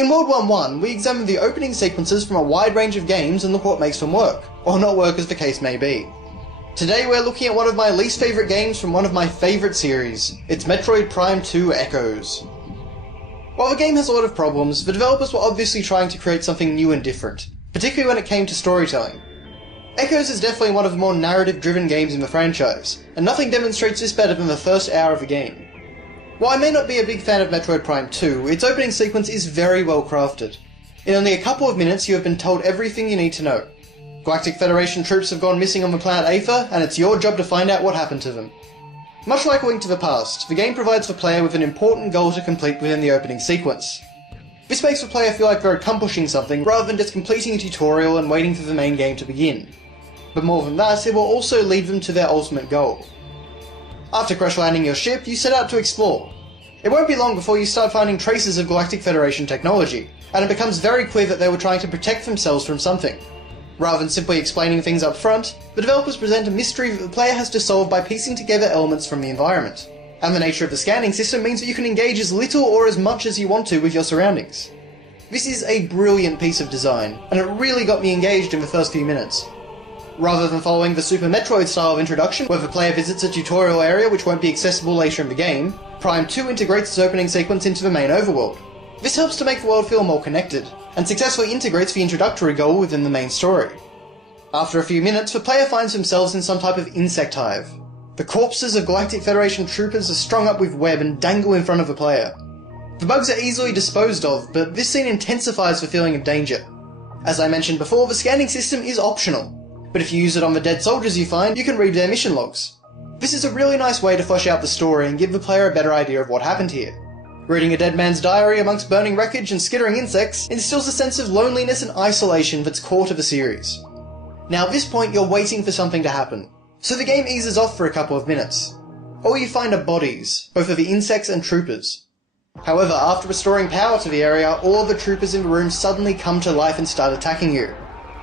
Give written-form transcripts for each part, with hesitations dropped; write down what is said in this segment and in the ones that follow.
In World 1-1, we examine the opening sequences from a wide range of games and look what makes them work, or not work as the case may be. Today we're looking at one of my least favourite games from one of my favourite series. It's Metroid Prime 2 Echoes. While the game has a lot of problems, the developers were obviously trying to create something new and different, particularly when it came to storytelling. Echoes is definitely one of the more narrative-driven games in the franchise, and nothing demonstrates this better than the first hour of the game. While I may not be a big fan of Metroid Prime 2, its opening sequence is very well crafted. In only a couple of minutes you have been told everything you need to know. Galactic Federation troops have gone missing on the planet Aether, and it's your job to find out what happened to them. Much like A Link to the Past, the game provides the player with an important goal to complete within the opening sequence. This makes the player feel like they're accomplishing something, rather than just completing a tutorial and waiting for the main game to begin. But more than that, it will also lead them to their ultimate goal. After crash landing your ship, you set out to explore. It won't be long before you start finding traces of Galactic Federation technology, and it becomes very clear that they were trying to protect themselves from something. Rather than simply explaining things up front, the developers present a mystery that the player has to solve by piecing together elements from the environment. And the nature of the scanning system means that you can engage as little or as much as you want to with your surroundings. This is a brilliant piece of design, and it really got me engaged in the first few minutes. Rather than following the Super Metroid style of introduction, where the player visits a tutorial area which won't be accessible later in the game, Prime 2 integrates its opening sequence into the main overworld. This helps to make the world feel more connected, and successfully integrates the introductory goal within the main story. After a few minutes, the player finds themselves in some type of insect hive. The corpses of Galactic Federation troopers are strung up with web and dangle in front of the player. The bugs are easily disposed of, but this scene intensifies the feeling of danger. As I mentioned before, the scanning system is optional, but if you use it on the dead soldiers you find, you can read their mission logs. This is a really nice way to flesh out the story and give the player a better idea of what happened here. Reading a dead man's diary amongst burning wreckage and skittering insects instills a sense of loneliness and isolation that's core to the series. Now at this point you're waiting for something to happen, so the game eases off for a couple of minutes. All you find are bodies, both of the insects and troopers. However, after restoring power to the area, all of the troopers in the room suddenly come to life and start attacking you.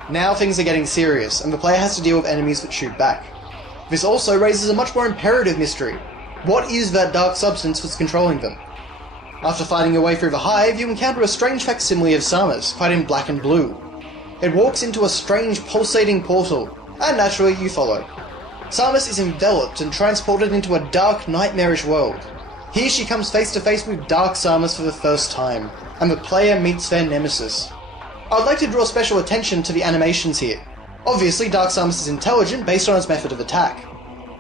Now things are getting serious, and the player has to deal with enemies that shoot back. This also raises a much more imperative mystery. What is that dark substance that's controlling them? After fighting your way through the hive, you encounter a strange facsimile of Samus, clad in black and blue. It walks into a strange pulsating portal, and naturally you follow. Samus is enveloped and transported into a dark, nightmarish world. Here she comes face to face with Dark Samus for the first time, and the player meets their nemesis. I would like to draw special attention to the animations here. Obviously, Dark Samus is intelligent based on its method of attack.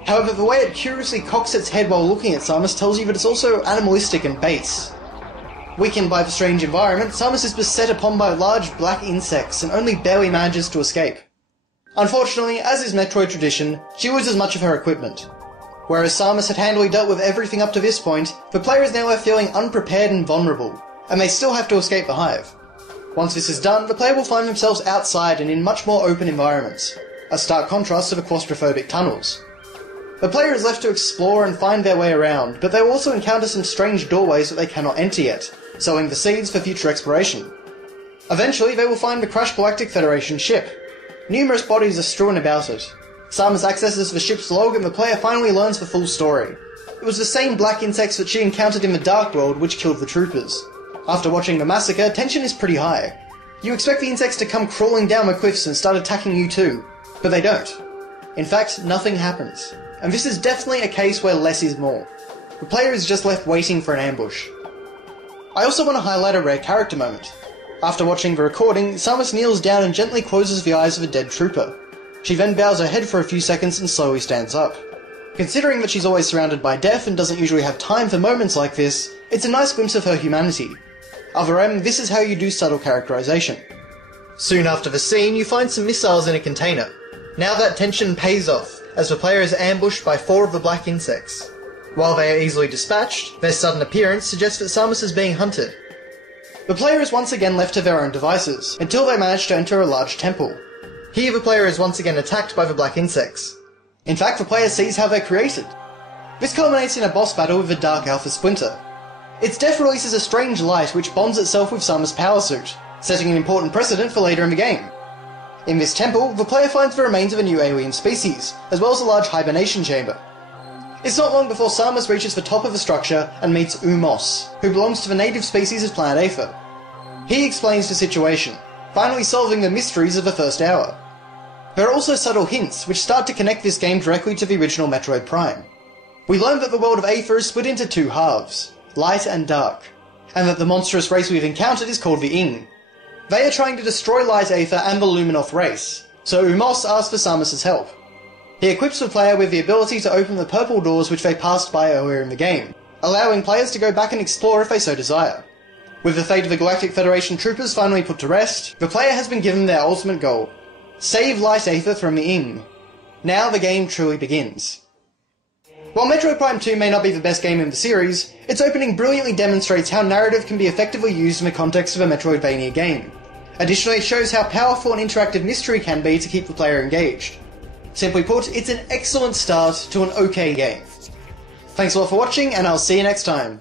However, the way it curiously cocks its head while looking at Samus tells you that it's also animalistic and base. Weakened by the strange environment, Samus is beset upon by large black insects and only barely manages to escape. Unfortunately, as is Metroid tradition, she loses much of her equipment. Whereas Samus had handily dealt with everything up to this point, the player is now left feeling unprepared and vulnerable, and they still have to escape the hive. Once this is done, the player will find themselves outside and in much more open environments, a stark contrast to the claustrophobic tunnels. The player is left to explore and find their way around, but they will also encounter some strange doorways that they cannot enter yet, sowing the seeds for future exploration. Eventually, they will find the crashed Galactic Federation ship. Numerous bodies are strewn about it. Samus accesses the ship's log and the player finally learns the full story. It was the same black insects that she encountered in the Dark World which killed the troopers. After watching the massacre, tension is pretty high. You expect the insects to come crawling down the cliffs and start attacking you too, but they don't. In fact, nothing happens. And this is definitely a case where less is more. The player is just left waiting for an ambush. I also want to highlight a rare character moment. After watching the recording, Samus kneels down and gently closes the eyes of a dead trooper. She then bows her head for a few seconds and slowly stands up. Considering that she's always surrounded by death and doesn't usually have time for moments like this, it's a nice glimpse of her humanity. Other M, this is how you do subtle characterization. Soon after the scene, you find some missiles in a container. Now that tension pays off, as the player is ambushed by 4 of the black insects. While they are easily dispatched, their sudden appearance suggests that Samus is being hunted. The player is once again left to their own devices, until they manage to enter a large temple. Here the player is once again attacked by the black insects. In fact, the player sees how they're created. This culminates in a boss battle with the Dark Alpha Splinter. Its death releases a strange light which bonds itself with Samus' power suit, setting an important precedent for later in the game. In this temple, the player finds the remains of a new alien species, as well as a large hibernation chamber. It's not long before Samus reaches the top of the structure and meets U-Mos, who belongs to the native species of planet Aether. He explains the situation, finally solving the mysteries of the first hour. There are also subtle hints which start to connect this game directly to the original Metroid Prime. We learn that the world of Aether is split into two halves, light and dark, and that the monstrous race we've encountered is called the Ing. They are trying to destroy Light Aether and the Luminoth race, so U-Mos asks for Samus's help. He equips the player with the ability to open the purple doors which they passed by earlier in the game, allowing players to go back and explore if they so desire. With the fate of the Galactic Federation troopers finally put to rest, the player has been given their ultimate goal: save Light Aether from the Ing. Now the game truly begins. While Metroid Prime 2 may not be the best game in the series, its opening brilliantly demonstrates how narrative can be effectively used in the context of a Metroidvania game. Additionally, it shows how powerful an interactive mystery can be to keep the player engaged. Simply put, it's an excellent start to an okay game. Thanks a lot for watching, and I'll see you next time.